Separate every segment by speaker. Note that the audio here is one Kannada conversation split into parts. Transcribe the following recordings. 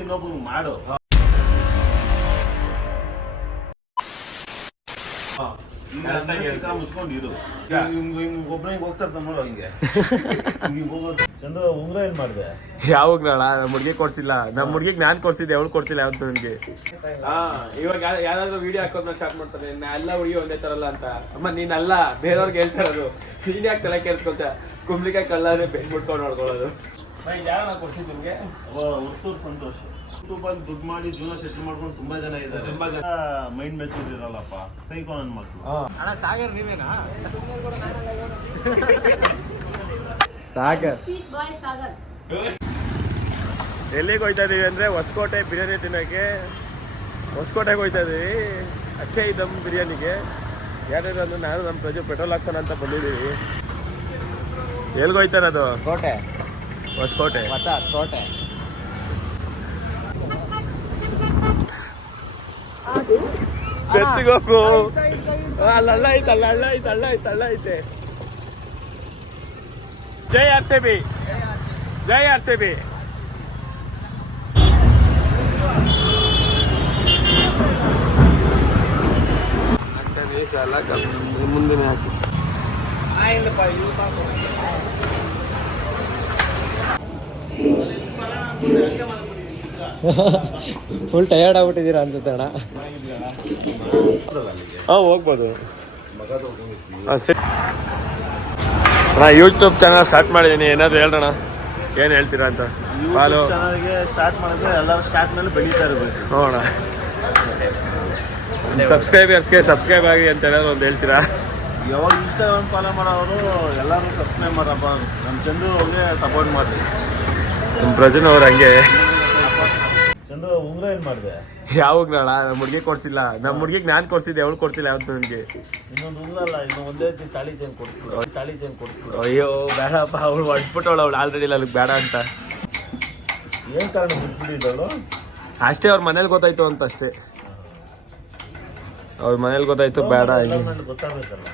Speaker 1: ಇನ್ನೊಬ್ಬ ಮಾಡು. ಈಗ ಅಂದ್ರೆ ಟಿಕಾ ಮುಚ್ಕೊಂಡು ಇರು. ಹಿಂಗ್ ಹಿಂಗ್ ಒಬ್ನೇ ಹಿಂಗ್ ಹೋಗ್ತಾ ಇರ್ತಾನೆ ನೋಡು ಹಿಂಗೆ. ಚಂದ್ರ ಉಂಗ್ರ ಏನ್ ಮಾಡಿದೆ?
Speaker 2: ಯಾವಾಗ ನಾಳ ನಮ್ಮ ಹುಡುಗಿ ಕೊಡ್ಸಿಲ್ಲ. ನಮ್ಮ ಹುಡುಗಿಗೆ ನಾನ್ ಕೊಡ್ಸಿದ್ದೆ ಅವಳು ಕೊಡ್ಸಿಲ್ಲ ಯಾವ್ದು ನನಗೆ ಹಾ ಇವಾಗ ಯಾರಾದ್ರೂ ವಿಡಿಯೋ ಹಾಕೋದನ್ನ ಸ್ಟಾರ್ಟ್ ಮಾಡ್ತಾರೆ. ನಾ ಎಲ್ಲ ಹುಡುಗಿ ಒಂದೇ ತರಲ್ಲ ಅಂತ. ಅಮ್ಮ ನೀನಲ್ಲ ಬೇರೆಯವ್ರಿಗೆ ಹೇಳ್ತಾ ಇರೋದು. ನೀನ್ ಯಾಕೆ ತಲೆ ಕೆಡ್ಸ್ಕೊತ ಕುಂಬ್ಳಿಕಾಯಿ ಕಲ್ಲಾದ್ರೆ ಬೆಂಗ್ ಮುಟ್ಕೊಂಡು ನೋಡ್ಕೊಳ್ಳೋದು ಯಾರನ್ನ ಕೊಡ್ಸಿದ್ದು ನಿಮಗೆ?
Speaker 1: ಉತ್ತೂರ್ ಸಂತೋಷ್. ಯೂಟ್ಯೂಬ್ ಅಲ್ಲಿ ದುಡ್ಡು ಮಾಡಿ ಜೀವನ ಸೆಟ್ಲ್ ಮಾಡ್ಕೊಂಡು ತುಂಬಾ ಜನ ಇದ್ದಾರೆ.
Speaker 2: ತುಂಬಾ ಜನ.
Speaker 1: Mind mature ಇರಲ್ಲಪ್ಪ. ಸೈಕೋ ಮಕ್ಕಳು ಅಣ್ಣ
Speaker 2: ಸಾಗರ್
Speaker 3: ಸ್ವೀಟ್ ಬಾಯ್ ಸಾಗರ್.
Speaker 2: ಎಲ್ಲಿಗೆ ಹೋಯ್ತಾ ಇದೀವಿ ಅಂದ್ರೆ ಹೊಸಕೋಟೆ ಬಿರಿಯಾನಿ ತಿನ್ನಕ್ಕೆ ಹೊಸಕೋಟೆಗೆ ಹೋಯ್ತಾ ಇದೀವಿ. ಅಚ್ಚೆ ದಮ್ ಬಿರಿಯಾನಿಗೆ. ಯಾರ್ಯಾರು ಅಂದ್ರೆ ನಾನು ನಮ್ಮ ಪ್ರಜೆ ಪೆಟ್ರೋಲ್ ಹಾಕ್ಸೋಣ ಅಂತ ಬಂದಿದ್ದೀವಿ. ಎಲ್ಲಿಗೆ ಹೋಯ್ತಾನದು
Speaker 4: ಕೋಟೆ.
Speaker 2: ಹೊಸಕೋಟೆ
Speaker 4: ಹೊಸ ಕೋಟೆ.
Speaker 2: ಬೆತ್ತಿಗೋಗು ಅಲ್ಲ. ಐತೆ ಅಲ್ಲ ಅಲ್ಲ ಐತೆ ಅಲ್ಲ ಐತೆ ಅಲ್ಲ ಐತೆ. ಜೈ ಆರ್ ಸಿ ಬಿ. ಜೈ ಆರ್ ಸಿ ಬಿ. ಮುಂದಿನ ಹಾಕಿ.
Speaker 4: ಫುಲ್ ಟಯರ್ಡ್ ಆಗ್ಬಿಟ್ಟಿದ್ದೀರಾ ಅನ್ಸುತ್ತೆ ಅಣ್ಣ.
Speaker 2: ಹಾಂ ಹೋಗ್ಬೋದು. ಅಣ್ಣ ಯೂಟ್ಯೂಬ್ ಚಾನಲ್ ಸ್ಟಾರ್ಟ್ ಮಾಡಿದ್ದೀನಿ ಏನಾದ್ರು ಹೇಳೋಣ ಏನು ಹೇಳ್ತೀರಾ ಅಂತ? ಫಾಲೋ
Speaker 1: ಚಾನಲ್ಗೆ ಸ್ಟಾರ್ಟ್ ಮಾಡಿದ್ರೆ ಎಲ್ಲರೂ ಸ್ಟಾರ್ಟ್ ಮೇಲೆ ಬೆಳೀತಾ ಇರಬೇಕು.
Speaker 2: ನೋಡೋಣ ಸಬ್ಸ್ಕ್ರೈಬರ್ಸ್ಗೆ ಸಬ್ಸ್ಕ್ರೈಬ್ ಆಗಿ ಅಂತ ಏನಾದ್ರು ಒಂದು ಹೇಳ್ತೀರಾ?
Speaker 1: ಯಾವಾಗ ಇನ್ಸ್ಟಾಗ್ರಾಮ್ ಫಾಲೋ ಮಾಡೋರು ಎಲ್ಲರೂ ಸಬ್ಸ್ಕ್ರೈಬ್ ಮಾಡಪ್ಪ. ನಮ್ಮ ಚಂದ್ರು ಅವ್ರಿಗೆ ಸಪೋರ್ಟ್ ಮಾಡಿ
Speaker 2: ನಮ್ಮ ಪ್ರಜನ್ ಅವ್ರು ಹಂಗೆ.
Speaker 1: ಚಂದ್ರ ಉಂಗ್ರ ಏನ್ ಮಾಡಿದೆ?
Speaker 2: ಯಾವಾಗ ನಾಳ? ನಮ್ಮ ಹುಡುಗಿ ಕೊಡ್ಸಿಲ್ಲ. ನಮ್ಮ ಹುಡುಗಿಗೆ ನಾನು ಕೊಡ್ಸಿದ್ದೆ ಅವಳು ಕೊಡ್ಸಿಲ್ಲ ಯಾವತ್ತು ನನಗೆ?
Speaker 1: ಇನ್ನೊಂದು ಉಂಗ್ರ ಅಲ್ಲ ಇನ್ನು ಒಂದೇ ರೀತಿ ಚಾಳಿ ಚೇನ್ ಕೊಡ್ಸ್ಬಿಡು ಚಾಳಿ ಚೇನ್ ಕೊಡ್ಸ್ಬಿಡು
Speaker 2: ಅಯ್ಯೋ ಬೇಡಪ್ಪ ಅವಳು ಹೊಡ್ಬಿಟ್ಟವಳು ಅವಳು ಆಲ್ರೆಡಿ ಇಲ್ಲ ಬೇಡ ಅಂತ.
Speaker 1: ಏನ್ ಕಾರಣ ಬಿಟ್ಬಿಟ್ಟಿದ್ದಳು
Speaker 2: ಅಷ್ಟೇ ಅವ್ರ ಮನೇಲಿ ಗೊತ್ತಾಯ್ತು ಅಂತ ಅಷ್ಟೇ. ಅವ್ರ ಮನೇಲಿ ಗೊತ್ತಾಯ್ತು ಬೇಡ.
Speaker 1: ಗೊತ್ತಾಗಬೇಕಲ್ಲ.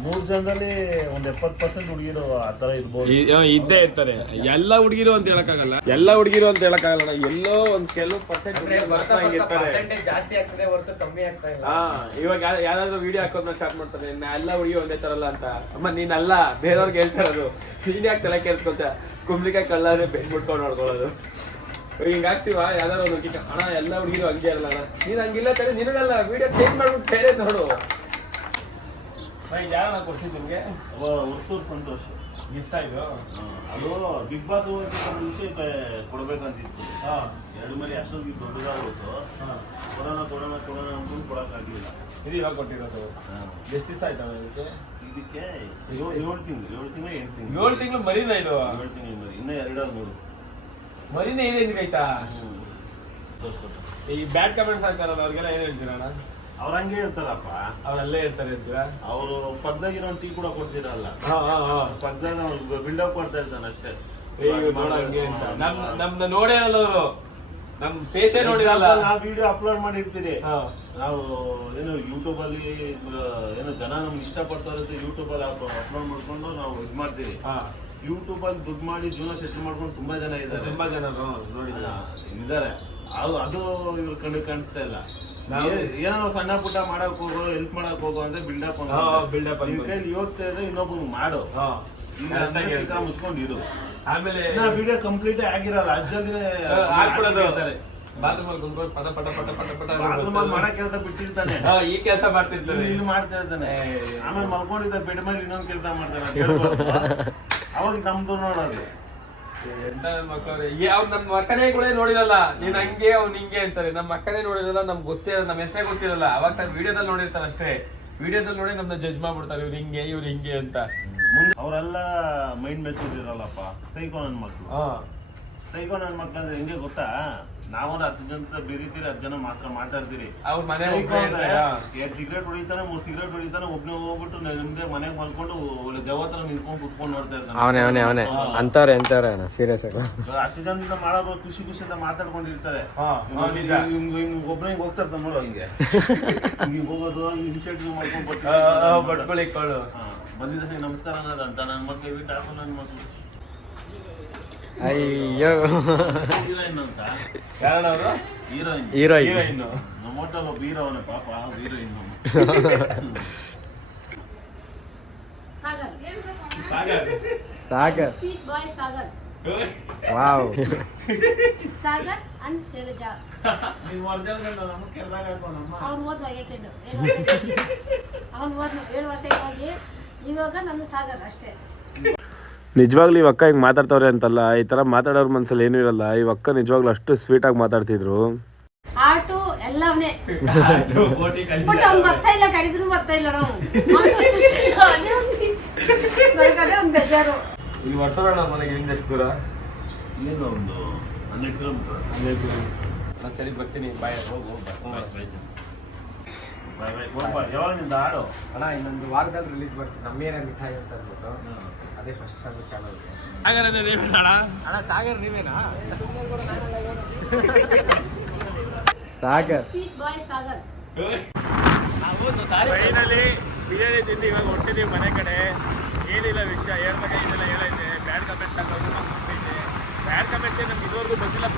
Speaker 1: ಮೂರ್ ಜನದಲ್ಲಿ ಒಂದ್ ಎಪ್ಪತ್ ಪರ್ಸೆಂಟ್ ಹುಡುಗಿರು ಆ ತರ ಇರ್ಬೋದು.
Speaker 2: ಇದ್ದೇ ಇರ್ತಾರೆ. ಎಲ್ಲ ಹುಡುಗಿರು ಅಂತ ಹೇಳಕ್ಕಾಗಲ್ಲ. ಎಲ್ಲ ಹುಡುಗಿರು ಅಂತ ಹೇಳಕ್ಕಾಗಲ್ಲ. ಅಣ್ಣ. ಎಲ್ಲೋ ಒಂದ್ ಕೆಲವು ಪರ್ಸೆಂಟ್ ಇರ್ತಾರೆ.
Speaker 4: ಜಾಸ್ತಿ ಆಗ್ತದೆ ಹೊರತು ಕಮ್ಮಿ ಆಗ್ತಾ ಇಲ್ಲ.
Speaker 2: ಹಾ ಇವಾಗ ಯಾ- ಯಾರಾದ್ರೂ ವಿಡಿಯೋ ಹಾಕೋದ್ನ ಸ್ಟಾರ್ಟ್ ಮಾಡ್ತಾರೆ. ನಾ ಎಲ್ಲ ಹುಡುಗಿ ಒಂದೇ ತರಲ್ಲ ಅಂತ. ಅಮ್ಮ ನೀನಲ್ಲ ಬೇರೆಯವ್ರಿಗೆ ಹೇಳ್ತಾ ಇರೋದು. ನೀನ್ ಯಾಕೆ ತಲೆ ಕೇಳಿಸ್ಕೊಂತ ಕುಂಬ್ಳಿಕಾಯಿ ಕಲ್ಲಾದ್ರೆ ಬೆಂಡ್ ಮುಟ್ಕೊಂಡು ನೋಡ್ಕೊಳ್ಳೋದು. ಹಿಂಗ ಆಗ್ತೀವ? ಯಾವ್ದಾದ್ರು ಒಂದು ಹುಡುಗಿ ಅಣ್ಣ ಎಲ್ಲ ಹುಡುಗಿರು ಹಂಗೆ ಇರಲ್ಲ ಅಣ್ಣ. ನೀನ್ ಹಂಗಿಲ್ಲ ತಾರೆ ನಿನಗಲ್ಲ ವಿಡಿಯೋ ಚೇಂಜ್ ಮಾಡ್ಬಿಟ್ಟು ಬೇರೆ ನೋಡು. ಯಾರನ್ನ ಕೊಡ್ಸಿದ್ ನಿಮಗೆ?
Speaker 1: ಉತ್ತೂರ್ ಸಂತೋಷ್.
Speaker 2: ಗಿಫ್ಟ್ ಇದು
Speaker 1: ಅದು ಬಿಗ್ ಬಾಸ್ ಮುಂಚೆ ಕೊಡ್ಬೇಕಂತಿತ್ತು. ಎರಡು ಮರಿ ಅಷ್ಟೊಂದು ದೊಡ್ಡದಾಗೋಯ್ತು ಕೊಡೋಣ ಕೊಡೋಣ ಕೊಡೋಣ ಅಂದ್ಕೊಂಡು ಕೊಡೋಕ್ಕಾಗಿಲ್ಲ
Speaker 2: ಇದು ಇವಾಗ ಕೊಟ್ಟಿರೋದು. ಎಷ್ಟು ದಿವಸ ಆಯ್ತಾ ಇದಕ್ಕೆ?
Speaker 1: ಇದಕ್ಕೆ ಏಳು ತಿಂಗಳು ಏಳು ತಿಂಗಳು ಎಂಟು ತಿಂಗಳು.
Speaker 2: ಏಳು ತಿಂಗಳು ಮರಿನ ಇದು?
Speaker 1: ಏಳು ತಿಂಗಳು ಮರಿ ಇನ್ನೂ ಎರಡು ಮೂರು.
Speaker 2: ಮರಿನೇ ಇದೆ ಇದಕ್ಕಾಯ್ತಾ
Speaker 1: ತೋರ್ಸ್ಕೊಟ್ಟು.
Speaker 2: ಈ ಬ್ಯಾಡ್ ಕಮೆಂಟ್ಸ್ ಹಾಕ್ತಾರಲ್ಲ ಅವ್ರಿಗೆಲ್ಲ ಏನು ಹೇಳ್ತೀರಾ ಅಣ್ಣ
Speaker 1: ಅವ್ರು ಹಂಗೆ ಇರ್ತಾರಪ್ಪ.
Speaker 2: ಅವರಲ್ಲೇ ಇರ್ತಾರೆ ಅಂತೀರಾ?
Speaker 1: ಅವರು ಪಕ್ಕದಾಗಿರೋ ಟೀ ಕೂಡ ಕೊಡ್ತಿರಲ್ಲ
Speaker 2: ಹಾ ಹಾ ಹಾ.
Speaker 1: ಪಕ್ಕದಾಗ ಬಿಲ್ಡಪ್ ಕೊಡ್ತಾ ಇರ್ತಾನೆ ಅಷ್ಟೇ.
Speaker 2: ಈಗ ನೋಡ ಹಂಗೆ ಅಂತ. ನಮ್ ನಮ್ನ ನೋಡೇ ಅವರು. ನಮ್ ಫೇಸೇ ನೋಡಿರಲ್ಲ.
Speaker 1: ನಾವು ವಿಡಿಯೋ ಅಪ್ಲೋಡ್ ಮಾಡಿರ್ತೀರಿ.
Speaker 2: ಹಾ.
Speaker 1: ನಾವು ಏನು ಯೂಟ್ಯೂಬ್ ಅಲ್ಲಿ ಏನು ಜನ ನಮ್ಗೆ ಇಷ್ಟಪಡ್ತಾರೆ ಅಂತ ಯೂಟ್ಯೂಬ್ ಅಲ್ಲಿ ಅಪ್ಲೋಡ್ ಮಾಡ್ಕೊಂಡು ನಾವು ಇದು ಮಾಡ್ತೀವಿ
Speaker 2: ಹಾ.
Speaker 1: ಯೂಟ್ಯೂಬ್ ಅಲ್ಲಿ ದುಡ್ಡು ಮಾಡಿ ಜೀವನ ಸೆಟ್ಲ್ ಮಾಡ್ಕೊಂಡು ತುಂಬಾ ಜನ ಇದ್ದಾರೆ.
Speaker 2: ತುಂಬಾ ಜನ ನೋಡಿಲ್ಲ
Speaker 1: ಇದ್ದಾರೆ. ಅದು ಅದು ಇವ್ರ ಕಣ್ಣು ಕಾಣಿಸ್ತಾ ಇಲ್ಲ.
Speaker 2: ನಾವು-
Speaker 1: ಏ- ಏನೋ ಸಣ್ಣ ಪುಟ್ಟ ಮಾಡಕ್ ಹೋಗೋ ಹೆಲ್ಪ್ ಮಾಡಕ್ ಹೋಗೋ ಅಂದ್ರೆ ಬಿಲ್ಡಪ್
Speaker 2: ಬಿಲ್ಡಪ್
Speaker 1: ನಿನ್
Speaker 2: ಅನ್ಬೋದು.
Speaker 1: ಕೈಲಿ ಯೋಗ್ತಾ ಇದ್ರೆ ಇನ್ನೊಬ್ಬ ಮಾಡು.
Speaker 2: ಹಾ.
Speaker 1: ಈಗ
Speaker 2: correct ಆಗಿ
Speaker 1: ಟಿಕಾ ಮುಚ್ಕೊಂಡು ಇರು.
Speaker 2: ಆಮೇಲೆ
Speaker 1: ವಿಡಿಯೋ ಕಂಪ್ಲೀಟ್ ಆಗಿರಲ್ಲ ಅಜ್ಜಲ್ದಿನೇ
Speaker 2: ಹಾಕ್ಬಿಡೋದು. ಬಾತ್ರೂಮ್ ಅಲ್ಲಿ ಕುಂತ್ಕೊಂಡು ಪಟ ಪಟ ಪಟ ಪಟ ಪಟ
Speaker 1: ಬಾತ್ರೂಮ್ ಅಲ್ಲಿ ಮಾಡೋ ಕೆಲಸ ಬಿಟ್ಟಿರ್ತಾನೆ.
Speaker 2: ಈ ಕೆಲಸ ಮಾಡ್ತಿರ್ತಾನೆ
Speaker 1: ಇಲ್ಲಿ ಮಾಡ್ತಾ ಇರ್ತಾನೆ. ಆಮೇಲೆ ಮಲ್ಕೊಂಡಿದ್ದ ಬೆಡ್ ಮೇಲೆ ಇನ್ನೊಂದ್ ಕೆಲಸ ಮಾಡ್ತಾನೆ. ಅವಾಗ ನಮ್ದು ನೋಡೋದು.
Speaker 2: ಎಂತ ನನ್ ಮಕ್ಕಳವ್ರೆ ಏ ಅವ್ರು ನಮ್ ಮಕ್ಕನೇ ಕೂಡ ನೋಡಿರಲ್ಲ. ನೀನ್ ಹಂಗೆ ಅವ್ನ್ ಹಿಂಗೆ ಅಂತಾರೆ. ನಮ್ಮ ಮಕ್ಕನೇ ನೋಡಿರಲ್ಲ ನಮ್ಗೆ ಗೊತ್ತಿರಲ್ಲ ನಮ್ಮ ಹೆಸರೇ ಗೊತ್ತಿರಲ್ಲ. ಅವಾಗ ತಾನು ವಿಡಿಯೋದಲ್ಲಿ ನೋಡಿರ್ತಾರೆ ಅಷ್ಟೇ. ವಿಡಿಯೋದಲ್ಲಿ ನೋಡಿ ನಮ್ನ ಜಜ್ ಮಾಡ್ಬಿಡ್ತಾರೆ. ಇವ್ರು ಹಿಂಗೆ ಇವ್ರು ಹಿಂಗೆ ಅಂತ.
Speaker 1: ಮುಂದೆ ಅವರೆಲ್ಲ ಮೈಂಡ್ ಮೆಚೂರ್ ಇರಲ್ಲಪ್ಪ. ಸೈಕೋ ನನ್ ಮಕ್ಳು.
Speaker 2: ಹಾ.
Speaker 1: ಸೈಕೋ ನನ್ ಮಕ್ಳು ಅಂದ್ರೆ ಹೆಂಗೆ ಗೊತ್ತಾ? ನಾವೊಂದು ಹತ್ತು ಜನ ಬೆರೀತೀರಿ ಹತ್ತು ಜನ ಮಾತ್ರ ಮಾತಾಡ್ತೀರಿ
Speaker 2: ಅವ್ರ ಮನೆ
Speaker 1: ಎರಡ್ ಸಿಗರೇಟ್ ಹೊಡಿತಾನೆ ಮೂರ್ ಸಿಗರೇಟ್ ಹೊಡಿತಾನೆ ಒಬ್ನೇ ಹೋಗ್ಬಿಟ್ಟು ನಿಮ್ದೆ ಮನೆಗೆ ಮಲ್ಕೊಂಡು ಒಳ್ಳೆ ದೇವತ್ರ ನಿಂತ್ಕೊಂಡು ಕುತ್ಕೊಂಡು ನೋಡ್ತಾ ಇರ್ತಾನೆ.
Speaker 4: ಅವನೇ ಅವನೇ ಅವನೇ. ಅಂತಾರೆ ಅಂತಾರೆ ಅಣ್ಣ ಸೀರಿಯಸ್ ಆಗಿ.
Speaker 1: ಹತ್ತು ಜನದಿಂದ ಮಾಡೋರು ಖುಷಿ ಖುಷಿಯಿಂದ ಮಾತಾಡ್ಕೊಂಡಿರ್ತಾರೆ.
Speaker 2: ಹಾ, ಹಾ, ನಿಜ.
Speaker 1: ಹಿಂಗ್ ಹಿಂಗ್ ಒಬ್ನೇ ಹಿಂಗ್ ಹೋಗ್ತಾ ಇರ್ತಾನೆ ನೋಡು ಹಿಂಗೆ. ಹಿಂಗ್ ಹೋಗೋದು ಇನಿಷಿಯೇಟಿವ್ ಮಾಡ್ಕೊಂಡು ಬರ್ತಾರೆ ಬಂದಿದ್ದ ನಮಸ್ಕಾರ ಅನ್ನೋದು ಅಂತ. ನನ್ನ ಮಕ್ಳು ಬಿಟ್ಟು ಹಾಕು ನನ್ನ ಮಕ್ಳು
Speaker 4: ಅಯ್ಯೋ.
Speaker 1: ಹೀರೋಯಿನ್ ಅಂತ
Speaker 2: ಯಾರಣ್ಣ ಅವರು
Speaker 1: ಹೀರೋಯಿನ್.
Speaker 4: ಹೀರೋಯಿನ್.
Speaker 2: ಹೀರೋಯಿನ್.
Speaker 1: ನಮ್ಮ ಹೋಟೆಲ್ ಒಬ್ಬ ಹೀರೋವನೆ ಪಾಪ heroine
Speaker 3: Sagar
Speaker 2: Sagar.
Speaker 4: Sagar.
Speaker 3: Sweet boy Sagar.
Speaker 4: Wow.
Speaker 3: Sagar and Shailaja.
Speaker 1: ನೀವು ಒರಿಜಿನಲ್ ನಮ್ಮ ಕೆಲ್ದಾಗ ಹಾಕೋಣಮ್ಮ
Speaker 3: ಅವ್ನು ಓದ್ವ ಏಕೆಂಡು ಅವ್ನು ಓದ್ನು ಏಳು ವರ್ಷ ಹೋಗಿ. ಇವಾಗ ನನ್ನ ಸಾಗರ್ ಅಷ್ಟೇ.
Speaker 5: ನಿಜವಾಗ್ಲೂ ಈ ಅಕ್ಕ ಹಿಂಗೆ ಮಾತಾಡ್ತವ್ರೆ ಅಂತಲ್ಲ ಈ ಥರ ಮಾತಾಡೋರ್ ಮನ್ಸಲ್ಲಿ ಏನೂ ಇರಲ್ಲ. ಈ ಅಕ್ಕ ನಿಜವಾಗ್ಲೂ ಅಷ್ಟು ಸ್ವೀಟಾಗಿ ಮಾತಾಡ್ತಿದ್ರು.
Speaker 3: ಆಟು ಎಲ್ಲವನೇ.
Speaker 2: ಕೋಟಿ
Speaker 3: ಬಟ್ ಅವ್ನು ಬರ್ತಾ ಇಲ್ಲ ಕರೆದ್ರು ಬರ್ತಾ ಇಲ್ಲ ನಾವು ಅದೇ ಒಂದು ಬೇಜಾರು.
Speaker 2: ಈ ವರ್ಷೋಣ ಮನೆಗೆ ಇಲ್ಲಿಂದ ಎಷ್ಟು ದೂರ?
Speaker 1: ಏನು ಒಂದು ಹನ್ನೆರಡು ಕಿಲೋಮೀಟರ್
Speaker 2: ಹನ್ನೆರಡು ಕಿಲೋಮೀಟರ್ ನಾನು ಸರಿ ಬರ್ತೀನಿ. ಬಾಯ್
Speaker 1: ಹೋಗು ಬಾಯ್ ಬಾಯ್ ಹೋಗ್ಬಾ ಯಾವಾಗ ನಿಂದ ಆಡು.
Speaker 4: ಅಣ್ಣ ಇನ್ನೊಂದು ವಾರದಲ್ಲಿ ರಿಲೀಸ್ ಬರ್ತೀನಿ. ನಮ್ಮೇನ ಮಿಠಾಯಿ ಅಂತ ಅಂದ್ಬಿಟ್ಟು. ಅದೇ ಫಸ್ಟ್ ಸಾಂಗ್ ಚಾನಲ್
Speaker 2: ಹಾಗಾದ್ರೆ ನೀವೇನ
Speaker 4: ಅಣ್ಣ Sagar ನೀವೇನಾ? Sagar.
Speaker 3: Sweet boy Sagar.
Speaker 2: Finally biryani ತಿಂದು ಇವಾಗ ಹೊಟ್ಟಿದ್ದೀವಿ ಮನೆ ಕಡೆ. ಏನಿಲ್ಲ ವಿಷಯ. ಹೇಳ್ಬೇಕಾಗಿದ್ದೆಲ್ಲ ಹೇಳೈತೆ ಬ್ಯಾಡ್ ಕಮೆಂಟ್ಸ್ ಹಾಕೋದು ನಮ್ಗೆ ಬ್ಯಾಡ್ ಕಮೆಂಟ್ ನಮ್ಗೆ ಇದುವರೆಗೂ ಬಂದಿಲ್ಲ.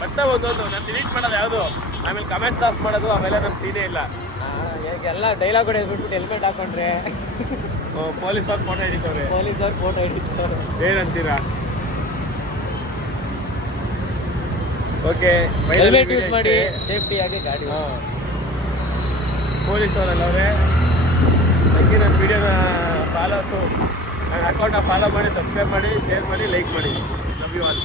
Speaker 2: ಬರ್ತಾ ಒಂದೊಂದು ನಾನು ಡಿಲೀಟ್ ಮಾಡೋದು ಯಾವುದು? ಆಮೇಲೆ ಕಮೆಂಟ್ಸ್ ಆಫ್ ಮಾಡೋದು. ಆಮೇಲೆ ನಮ್ಮ ಸೀನೇ ಇಲ್ಲ.
Speaker 4: ಎಲ್ಲ ಡೈಲಾಗ್ ಹೊಡೆದ್ಬಿಟ್ಟು ಹೆಲ್ಮೆಟ್ ಹಾಕೊಂಡ್ರೆ.
Speaker 2: ಪೊಲೀಸ್ ಅವ್ರು ಫೋಟೋ ಹಿಡಿತವ್ರೆ.
Speaker 4: ಪೊಲೀಸ್ ಅವ್ರು ಫೋಟೋ ಹಿಡಿತಾರೆ
Speaker 2: ಏನಂತೀರಾ? ಓಕೆ
Speaker 4: ಹೆಲ್ಮೆಟ್ ಯೂಸ್ ಮಾಡಿ ಸೇಫ್ಟಿ ಆಗಿ ಗಾಡಿ
Speaker 2: ಪೊಲೀಸ್ ಅವರಲ್ಲ ಅವರೇ ಅದಕ್ಕೆ ನನ್ನ ವಿಡಿಯೋನ ಫಾಲೋಸು ನನ್ನ ಅಕೌಂಟ್ನ ಫಾಲೋ ಮಾಡಿ ಸಬ್ಸ್ಕ್ರೈಬ್ ಮಾಡಿ ಶೇರ್ ಮಾಡಿ ಲೈಕ್ ಮಾಡಿ. Love you all